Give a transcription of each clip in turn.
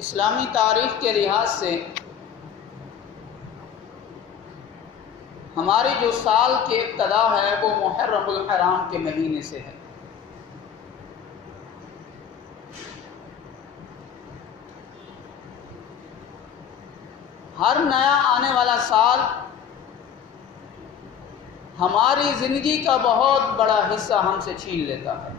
اسلامی تاریخ کے لحاظ سے ہماری جو سال کی ابتدا ہے وہ محرم الحرام کے مہینے سے ہے۔ ہر نیا آنے والا سال ہماری زندگی کا بہت بڑا حصہ ہم سے چھین لیتا ہے۔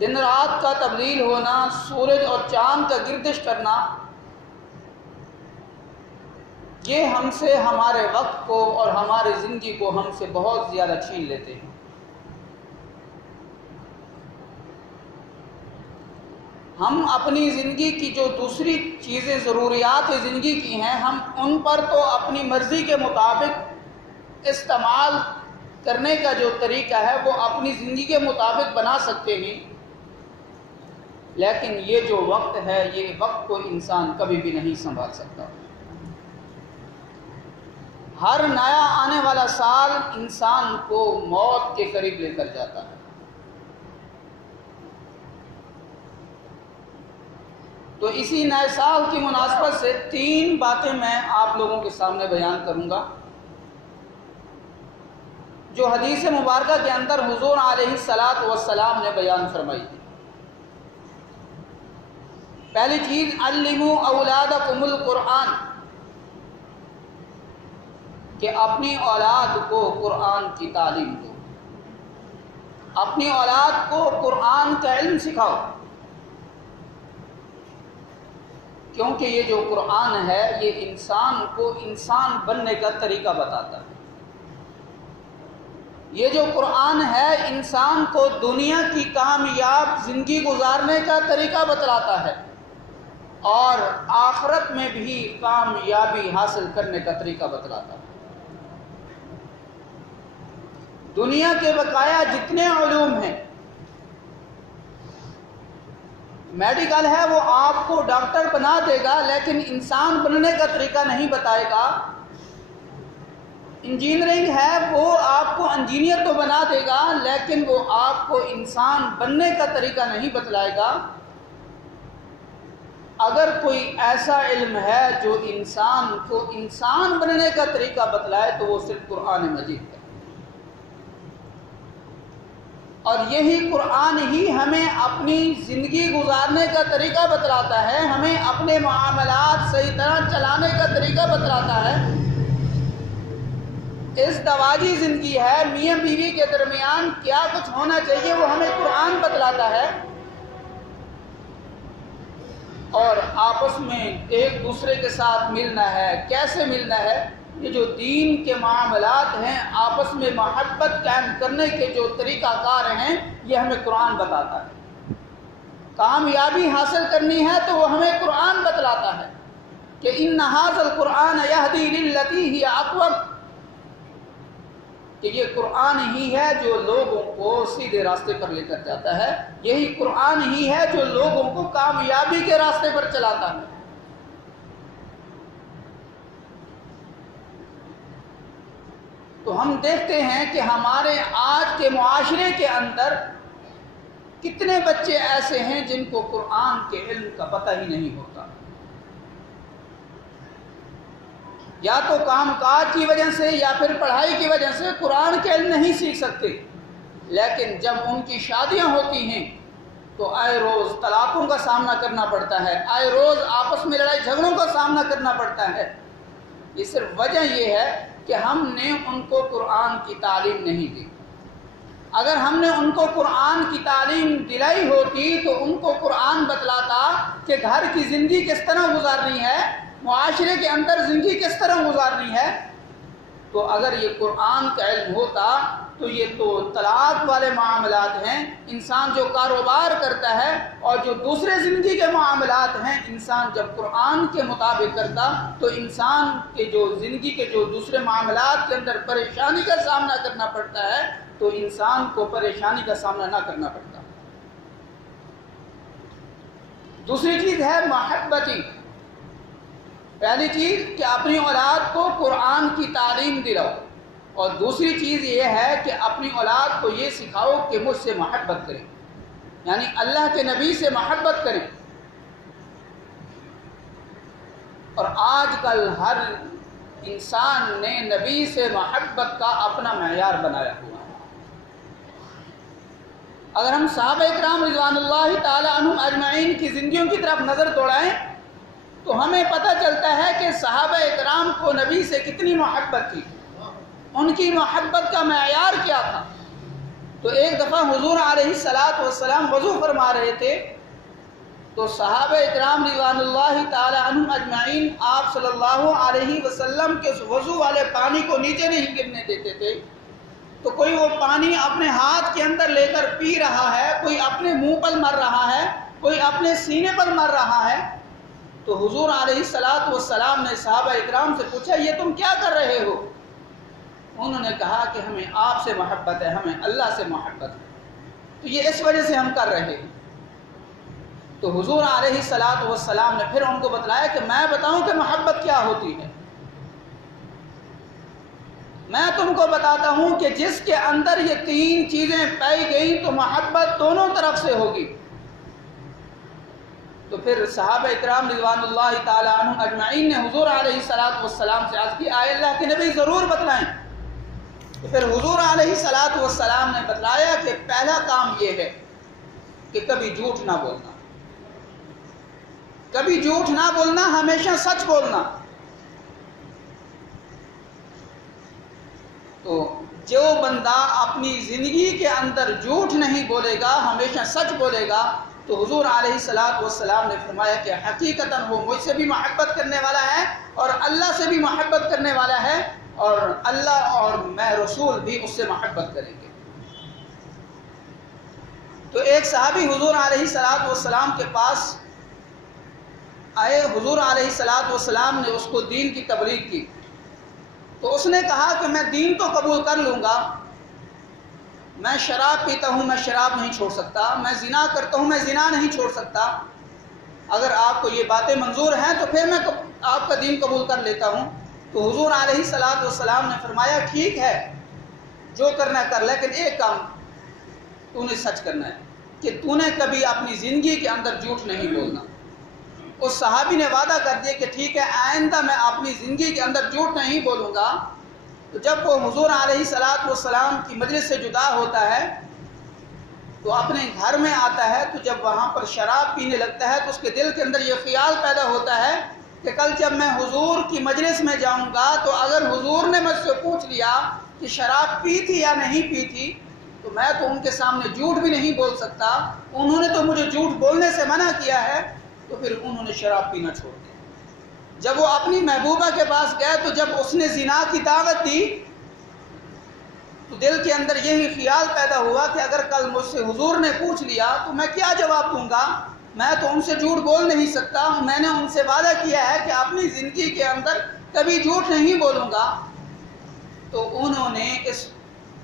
دن رات کا تبدیل ہونا، سورج اور چاند کا گردش کرنا، یہ ہم سے ہمارے وقت کو اور ہماری زندگی کو ہم سے بہت زیادہ چھین لیتے ہیں۔ ہم اپنی زندگی کی جو دوسری چیزیں ضروریات زندگی کی ہیں، ہم ان پر تو اپنی مرضی کے مطابق استعمال کرنے کا جو طریقہ ہے وہ اپنی زندگی کے مطابق بنا سکتے ہیں، لیکن یہ جو وقت ہے، یہ وقت کو انسان کبھی بھی نہیں سنبھال سکتا۔ ہر نیا آنے والا سال انسان کو موت کے قریب لے کر جاتا ہے۔ تو اسی نئے سال کی مناسبت سے 3 باتیں میں آپ لوگوں کے سامنے بیان کروں گا جو حدیث مبارکہ کے اندر حضور علیہ السلام نے بیان فرمائی تھی۔ پہلی چیز، علموا اولادکم القرآن، کہ اپنی اولاد کو قرآن کی تعلیم دو، اپنی اولاد کو قرآن کا علم سکھاؤ، کیونکہ یہ جو قرآن ہے یہ انسان کو انسان بننے کا طریقہ بتاتا ہے۔ یہ جو قرآن ہے انسان کو دنیا کی کامیاب زندگی گزارنے کا طریقہ بتلاتا ہے اور آخرت میں بھی کامیابی حاصل کرنے کا طریقہ بتلاتا ہے۔ دنیا کے بقایا جتنے علوم ہیں، میڈیکل ہے وہ آپ کو ڈاکٹر بنا دے گا لیکن انسان بننے کا طریقہ نہیں بتائے گا۔ انجینئرنگ ہے وہ آپ کو انجینئر تو بنا دے گا لیکن وہ آپ کو انسان بننے کا طریقہ نہیں بتلائے گا۔ اگر کوئی ایسا علم ہے جو انسان کو انسان بننے کا طریقہ بتلائے تو وہ صرف قرآن مجید ہے، اور یہی قرآن ہی ہمیں اپنی زندگی گزارنے کا طریقہ بتلاتا ہے، ہمیں اپنے معاملات صحیح طرح چلانے کا طریقہ بتلاتا ہے۔ اس دواجی زندگی ہے، میاں بیوی کے درمیان کیا کچھ ہونا چاہیے وہ ہمیں قرآن بتلاتا ہے، اور آپس میں ایک دوسرے کے ساتھ ملنا ہے، کیسے ملنا ہے، یہ جو دین کے معاملات ہیں، آپس میں محبت قائم کرنے کے جو طریقہ کار ہیں، یہ ہمیں قرآن بتاتا ہے۔ کامیابی حاصل کرنی ہے تو وہ ہمیں قرآن بتلاتا ہے کہ ان ھذا القرآن یہدی للتی ہی اقوم، کہ یہ قرآن ہی ہے جو لوگوں کو سیدھے راستے پر لے کر جاتا ہے، یہی قرآن ہی ہے جو لوگوں کو کامیابی کے راستے پر چلاتا ہے۔ تو ہم دیکھتے ہیں کہ ہمارے آج کے معاشرے کے اندر کتنے بچے ایسے ہیں جن کو قرآن کے علم کا پتہ ہی نہیں ہوتا، یا تو کام کاج کی وجہ سے یا پھر پڑھائی کی وجہ سے قرآن کے علم نہیں سیکھ سکتے، لیکن جب ان کی شادیاں ہوتی ہیں تو آئے روز طلاقوں کا سامنا کرنا پڑتا ہے، آئے روز آپس میں لڑائی جھگڑوں کا سامنا کرنا پڑتا ہے۔ یہ صرف وجہ یہ ہے کہ ہم نے ان کو قرآن کی تعلیم نہیں دی۔ اگر ہم نے ان کو قرآن کی تعلیم دلائی ہوتی تو ان کو قرآن بتلاتا کہ گھر کی زندگی کس طرح گزارنی ہے، معاشرے کے اندر زندگی کس طرح گزارنی ہے، تو اگر یہ قرآن کا علم ہوتا تو یہ تو طلاق والے معاملات ہیں، انسان جو کاروبار کرتا ہے اور جو دوسرے زندگی کے معاملات ہیں، انسان جب قرآن کے مطابق کرتا تو انسان کے جو زندگی کے جو دوسرے معاملات کے اندر پریشانی کا سامنا کرنا پڑتا ہے تو انسان کو پریشانی کا سامنا نہ کرنا پڑتا۔ دوسری چیز ہے محبتی۔ پہلی چیز کہ اپنی اولاد کو قرآن کی تعلیم دلاؤ، اور دوسری چیز یہ ہے کہ اپنی اولاد کو یہ سکھاؤ کہ مجھ سے محبت کرے۔ یعنی اللہ کے نبی سے محبت کریں. اور آج کل ہر انسان نے نبی سے محبت کا اپنا معیار بنایا ہوا ہے. اگر ہم صحابہ اکرام رضوان اللہ تعالی عنہم اجمعین کی زندگیوں کی طرف نظر دوڑائیں تو ہمیں پتہ چلتا ہے کہ صحابہ اکرام کو نبی سے کتنی محبت تھی، ان کی محبت کا معیار کیا تھا. تو ایک دفعہ حضور علیہ الصلوۃ والسلام وضو فرما رہے تھے تو صحابہ اکرام رضوان اللہ تعالی عنہم اجمعین آپ صلی اللہ علیہ وسلم کے اس وضو والے پانی کو نیچے نہیں گرنے دیتے تھے. تو کوئی وہ پانی اپنے ہاتھ کے اندر لے کر پی رہا ہے، کوئی اپنے منہ پر مر رہا ہے، کوئی اپنے سینے پر مر رہا ہے. تو حضور علیہ الصلوۃ والسلام نے صحابہ اکرام سے پوچھا یہ تم کیا کر رہے ہو؟ انہوں نے کہا کہ ہمیں آپ سے محبت ہے، ہمیں اللہ سے محبت ہے، تو یہ اس وجہ سے ہم کر رہے ہیں. تو حضور علیہ الصلوۃ والسلام نے پھر ان کو بتلایا کہ میں بتاؤں کہ محبت کیا ہوتی ہے. میں تم کو بتاتا ہوں کہ جس کے اندر یہ تین چیزیں پائی گئیں تو محبت دونوں طرف سے ہوگی. تو پھر صحابہ اکرام رضوان اللہ تعالی عنہم اجمعین نے حضور علیہ الصلوۃ والسلام سے عرض کی آئے اللہ کے نبی ضرور بتلائیں. تو پھر حضور علیہ الصلوۃ والسلام نے بتلایا کہ پہلا کام یہ ہے کہ کبھی جھوٹ نہ بولنا، کبھی جھوٹ نہ بولنا، ہمیشہ سچ بولنا. تو جو بندہ اپنی زندگی کے اندر جھوٹ نہیں بولے گا، ہمیشہ سچ بولے گا، تو حضور علیہ الصلوۃ والسلام نے فرمایا کہ حقیقتاً وہ مجھ سے بھی محبت کرنے والا ہے اور اللہ سے بھی محبت کرنے والا ہے، اور اللہ اور میں رسول بھی اس سے محبت کریں گے. تو ایک صحابی حضور علیہ الصلوۃ والسلام کے پاس آئے، حضور علیہ الصلوۃ والسلام نے اس کو دین کی تبلیغ کی. تو اس نے کہا کہ میں دین تو قبول کر لوں گا، میں شراب پیتا ہوں، میں شراب نہیں چھوڑ سکتا، میں زنا کرتا ہوں، میں زنا نہیں چھوڑ سکتا. اگر آپ کو یہ باتیں منظور ہیں تو پھر میں آپ کا دین قبول کر لیتا ہوں. تو حضور علیہ الصلوۃ والسلام نے فرمایا ٹھیک ہے جو کرنا کر، لیکن ایک کام تو نے سچ کرنا ہے کہ تو نے کبھی اپنی زندگی کے اندر جھوٹ نہیں بولنا. اس صحابی نے وعدہ کر دیا کہ ٹھیک ہے آئندہ میں اپنی زندگی کے اندر جھوٹ نہیں بولوں گا. تو جب وہ حضور علیہ الصلوۃ والسلام کی مجلس سے جدا ہوتا ہے تو اپنے گھر میں آتا ہے، تو جب وہاں پر شراب پینے لگتا ہے تو اس کے دل کے اندر یہ خیال پیدا ہوتا ہے کہ کل جب میں حضور کی مجلس میں جاؤں گا تو اگر حضور نے مجھ سے پوچھ لیا کہ شراب پی تھی یا نہیں پی تھی تو میں تو ان کے سامنے جھوٹ بھی نہیں بول سکتا. انہوں نے تو مجھے جھوٹ بولنے سے منع کیا ہے، تو پھر انہوں نے شراب پینا چھوڑ دیا. جب وہ اپنی محبوبہ کے پاس گئے تو جب اس نے زنا کی دعوت دی تو دل کے اندر یہی خیال پیدا ہوا کہ اگر کل مجھ سے حضور نے پوچھ لیا تو میں کیا جواب دوں گا، میں تو ان سے جھوٹ بول نہیں سکتا. میں نے ان سے وعدہ کیا ہے کہ اپنی زندگی کے اندر کبھی جھوٹ نہیں بولوں گا. تو انہوں نے اس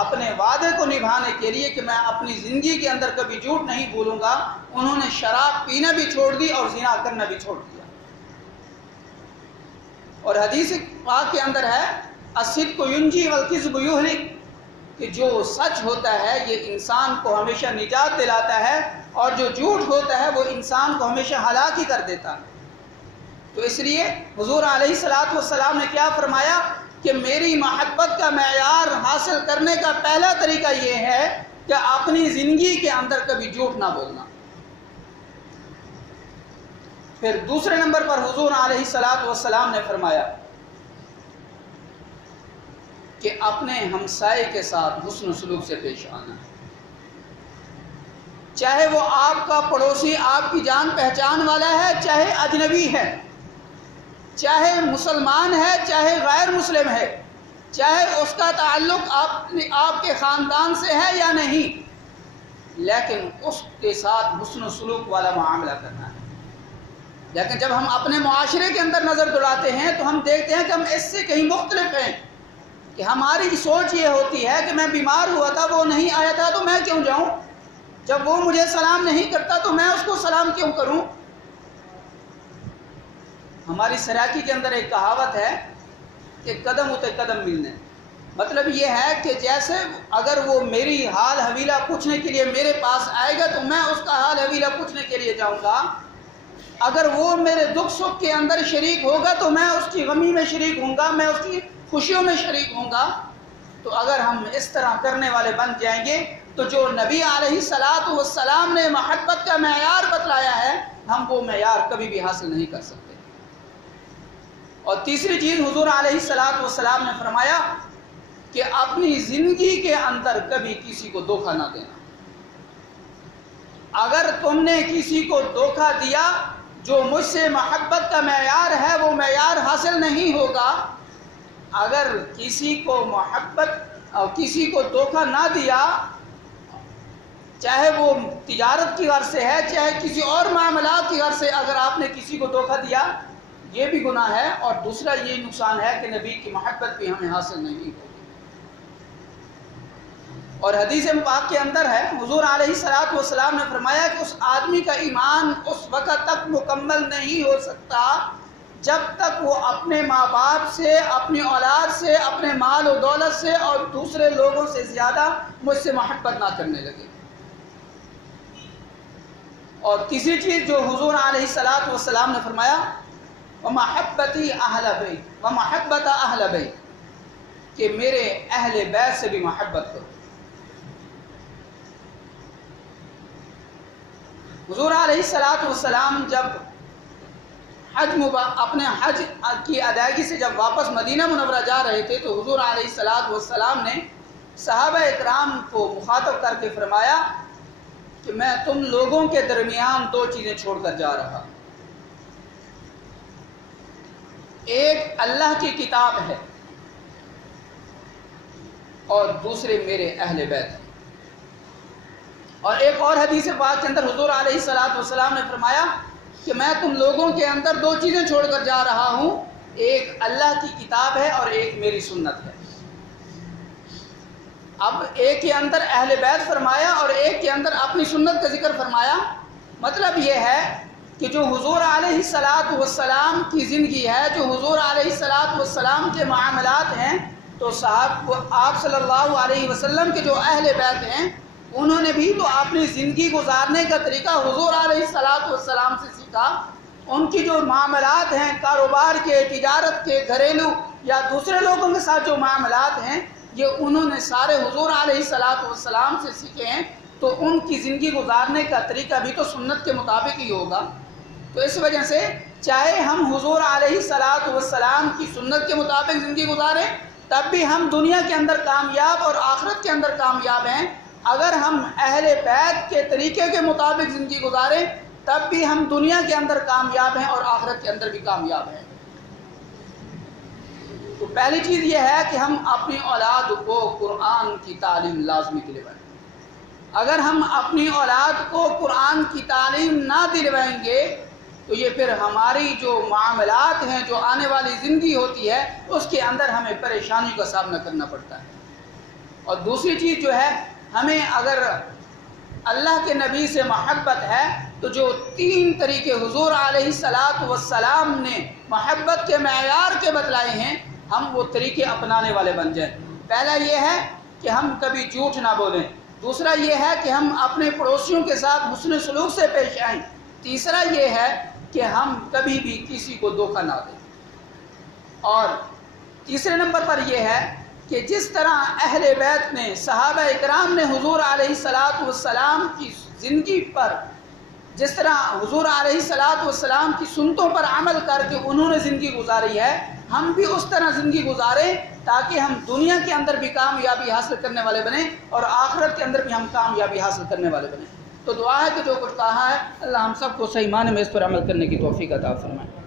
اپنے وعدے کو نبھانے کے لیے کہ میں اپنی زندگی کے اندر کبھی جھوٹ نہیں بولوں گا، انہوں نے شراب پینا بھی چھوڑ دی اور زنا کرنا بھی چھوڑ دیا. اور حدیث پاک کے اندر ہے الصدق ینجی والکذب یہلک، کہ جو سچ ہوتا ہے یہ انسان کو ہمیشہ نجات دلاتا ہے اور جو جھوٹ ہوتا ہے وہ انسان کو ہمیشہ ہلاک ہی کر دیتا ہے. تو اس لیے حضور علیہ الصلوۃ والسلام نے کیا فرمایا کہ میری محبت کا معیار حاصل کرنے کا پہلا طریقہ یہ ہے کہ اپنی زندگی کے اندر کبھی جھوٹ نہ بولنا. پھر دوسرے نمبر پر حضور علیہ الصلوۃ والسلام نے فرمایا کہ اپنے ہمسائے کے ساتھ حسن و سلوک سے پیش آنا ہے، چاہے وہ آپ کا پڑوسی، آپ کی جان پہچان والا ہے، چاہے اجنبی ہے، چاہے مسلمان ہے، چاہے غیر مسلم ہے، چاہے اس کا تعلق آپ کے خاندان سے ہے یا نہیں، لیکن اس کے ساتھ حسن و سلوک والا معاملہ کرنا ہے. لیکن جب ہم اپنے معاشرے کے اندر نظر دوڑاتے ہیں تو ہم دیکھتے ہیں کہ ہم اس سے کہیں مختلف ہیں، کہ ہماری سوچ یہ ہوتی ہے کہ میں بیمار ہوا تھا، وہ نہیں آیا تھا تو میں کیوں جاؤں، جب وہ مجھے سلام نہیں کرتا تو میں اس کو سلام کیوں کروں. ہماری سرائکی کے اندر ایک کہاوت ہے کہ قدم اتے قدم ملنے، مطلب یہ ہے کہ جیسے اگر وہ میری حال حویلہ پوچھنے کے لیے میرے پاس آئے گا تو میں اس کا حال حویلہ پوچھنے کے لیے جاؤں گا، اگر وہ میرے دکھ سکھ کے اندر شریک ہوگا تو میں اس کی غمی میں شریک ہوں گا، میں اس کی خوشیوں میں شریک ہوں گا۔ تو اگر ہم اس طرح کرنے والے بن جائیں گے تو جو نبی علیہ الصلاۃ والسلام نے محبت کا معیار بتلایا ہے، ہم وہ معیار کبھی بھی حاصل نہیں کر سکتے۔ اور تیسری چیز حضور علیہ الصلاۃ والسلام نے فرمایا کہ اپنی زندگی کے اندر کبھی کسی کو دھوکہ نہ دینا۔ اگر تم نے کسی کو دھوکہ دیا، جو مجھ سے محبت کا معیار ہے وہ معیار حاصل نہیں ہوگا۔ اگر کسی کو محبت اور کسی کو دھوکہ نہ دیا، چاہے وہ تجارت کی غرض سے ہے، چاہے کسی اور معاملات کی غرض سے، اگر آپ نے کسی کو دھوکہ دیا یہ بھی گناہ ہے، اور دوسرا یہ نقصان ہے کہ نبی کی محبت بھی ہمیں حاصل نہیں ہوگی۔ اور حدیث پاک کے اندر ہے، حضور علیہ الصلاۃ والسلام نے فرمایا کہ اس آدمی کا ایمان اس وقت تک مکمل نہیں ہو سکتا جب تک وہ اپنے ماں باپ سے، اپنی اولاد سے، اپنے مال و دولت سے اور دوسرے لوگوں سے زیادہ مجھ سے محبت نہ کرنے لگے۔ اور تیسری چیز جو حضور علیہ الصلاۃ والسلام نے فرمایا، وَمَحَبَّتِي أَهْلَ بَيْتِ وَمَحَبَّتَ أَهْلَ بَيْتِ، کہ میرے اہل بیت سے بھی محبت کرو۔ حضور علیہ الصلاۃ والسلام جب اپنے حج کی ادائیگی سے جب واپس مدینہ منورہ جا رہے تھے تو حضور علیہ الصلاۃ والسلام نے صحابہ اکرام کو مخاطب کر کے فرمایا کہ میں تم لوگوں کے درمیان دو چیزیں چھوڑ کر جا رہا ہوں، ایک اللہ کی کتاب ہے اور دوسرے میرے اہل بیت ہیں۔ اور ایک اور حدیث پاک کے اندر حضور علیہ الصلاۃ والسلام نے فرمایا کہ میں تم لوگوں کے اندر دو چیزیں چھوڑ کر جا رہا ہوں، ایک اللہ کی کتاب ہے اور ایک میری سنت ہے۔ اب ایک کے اندر اہل بیت فرمایا اور ایک کے اندر اپنی سنت کا ذکر فرمایا۔ مطلب یہ ہے کہ جو حضور علیہ الصلاۃ والسلام کی زندگی ہے، جو حضور علیہ الصلاۃ والسلام کے معاملات ہیں، تو آپ صلی اللہ علیہ وسلم کے جو اہل بیت ہیں انہوں نے بھی تو اپنی زندگی گزارنے کا طریقہ حضور علیہ الصلاۃ والسلام سے سیکھا۔ ان کی جو معاملات ہیں، کاروبار کے، تجارت کے، گھریلو یا دوسرے لوگوں کے ساتھ جو معاملات ہیں، یہ انہوں نے سارے حضور علیہ الصلاۃ والسلام سے سیکھے ہیں۔ تو ان کی زندگی گزارنے کا طریقہ بھی تو سنت کے مطابق ہی ہوگا۔ تو اس وجہ سے چاہے ہم حضور علیہ الصلاۃ والسلام کی سنت کے مطابق زندگی گزاریں تب بھی ہم دنیا کے اندر کامیاب اور آخرت کے اندر کامیاب ہیں، اگر ہم اہل بیت کے طریقے کے مطابق زندگی گزاریں تب بھی ہم دنیا کے اندر کامیاب ہیں اور آخرت کے اندر بھی کامیاب ہیں۔ تو پہلی چیز یہ ہے کہ ہم اپنی اولاد کو قرآن کی تعلیم لازمی دلوائیں۔ اگر ہم اپنی اولاد کو قرآن کی تعلیم نہ دلوائیں گے تو یہ پھر ہماری جو معاملات ہیں، جو آنے والی زندگی ہوتی ہے، اس کے اندر ہمیں پریشانی کا سامنا کرنا پڑتا ہے۔ اور دوسری چیز جو ہے، ہمیں اگر اللہ کے نبی سے محبت ہے تو جو تین طریقے حضور علیہ الصلاۃ والسلام نے محبت کے معیار کے بتلائے ہیں، ہم وہ طریقے اپنانے والے بن جائیں۔ پہلا یہ ہے کہ ہم کبھی جھوٹ نہ بولیں، دوسرا یہ ہے کہ ہم اپنے پڑوسیوں کے ساتھ حسن سلوک سے پیش آئیں، تیسرا یہ ہے کہ ہم کبھی بھی کسی کو دھوکہ نہ دیں، اور تیسرے نمبر پر یہ ہے کہ جس طرح اہل بیت نے، صحابہ اکرام نے حضور علیہ الصلاۃ والسلام کی زندگی پر، جس طرح حضور علیہ الصلاۃ والسلام کی سنتوں پر عمل کر کے انہوں نے زندگی گزاری ہے، ہم بھی اس طرح زندگی گزاریں تاکہ ہم دنیا کے اندر بھی کامیابی حاصل کرنے والے بنیں اور آخرت کے اندر بھی ہم کامیابی حاصل کرنے والے بنیں۔ تو دعا ہے کہ جو کچھ کہا ہے اللہ ہم سب کو صحیح معنی میں اس پر عمل کرنے کی توفیق عطا فرمائے۔